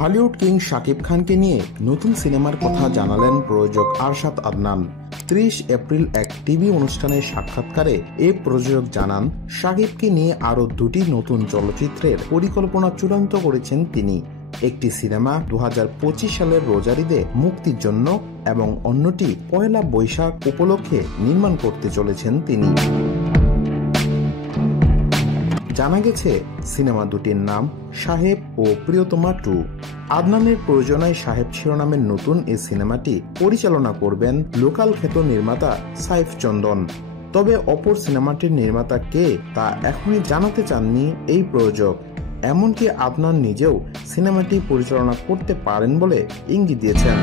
Dhallywood king Shakib খানকে নিয়ে নতুন সিনেমার কথা জানালেন প্রযোজক আরশাদ আদনান। 30 এপ্রিল এক টিভি অনুষ্ঠানে সাক্ষাৎকারে এই প্রযোজক জানান, শাকিবকে নিয়ে আরও 2টি নতুন চলচ্চিত্রের পরিকল্পনা চূড়ান্ত করেছেন তিনি। একটি সিনেমা 2025 সালের রোজার ঈদে মুক্তির জন্য এবং অন্যটি পয়লা বৈশাখ উপলক্ষে নির্মাণ করতে চলেছেন তিনি। জানা গেছে, সিনেমা দুটির নাম সাহেব ও প্রিয়তমা 2। আদনানের প্রযোজনায় সাহেব শিরোনামের নতুন এই সিনেমাটি পরিচালনা করবেন লোকাল খ্যাত নির্মাতা সাইফ চন্দন। তবে অপর সিনেমাটির নির্মাতা কে তা এখনই জানাতে চাননি এই প্রযোজক। এমনকি আদনান নিজেও সিনেমাটি পরিচালনা করতে পারেন বলে ইঙ্গিত দিয়েছেন।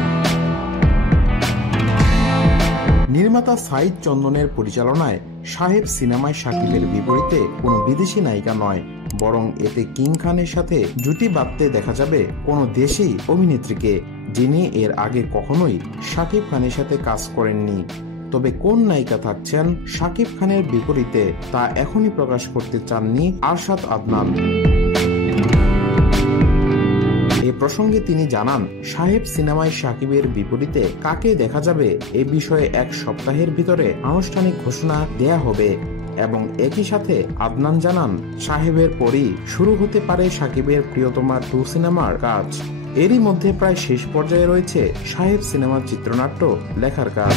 নির্মাতা সাইফ চন্দনের পরিচালনায় সাহেব সিনেমায় শাকিবের বিপরীতে কোনো বিদেশি নায়িকা নয়, বরং এতে কিং খানের সাথে জুটি বাঁধতে দেখা যাবে কোনো দেশি অভিনেত্রীকে, যিনি এর আগে কখনোই শাকিব খানের সাথে কাজ করেননি। তবে কোন নায়িকা থাকছেন শাকিব খানের বিপরীতে তা এখনই প্রকাশ করতে চাননি আরশাদ আদনান। এ প্রসঙ্গে তিনি জানান, সাহেব সিনেমায় শাকিবের বিপরীতে কাকে দেখা যাবে এ বিষয়ে 1 সপ্তাহের ভিতরে আনুষ্ঠানিক ঘোষণা দেয়া হবে। এবং একই সাথে আদনান জানান, সাহেবের পরই শুরু হতে পারে শাকিবের প্রিয়তমা 2 সিনেমার কাজ। এরই মধ্যে প্রায় শেষ পর্যায়ে রয়েছে সাহেব সিনেমার চিত্রনাট্য লেখার কাজ।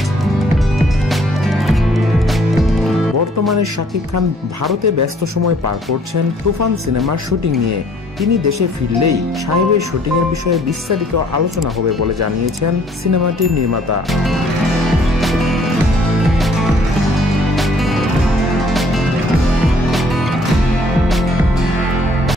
বর্তমানে শাকিব খান ভারতে ব্যস্ত সময় পার করছেন তুফান সিনেমার শুটিং নিয়ে। তিনি দেশে ফিরলেই সাহেবের শুটিং এর বিষয়ে বিস্তারিত আলোচনা হবে বলে জানিয়েছেন সিনেমাটির নির্মাতা।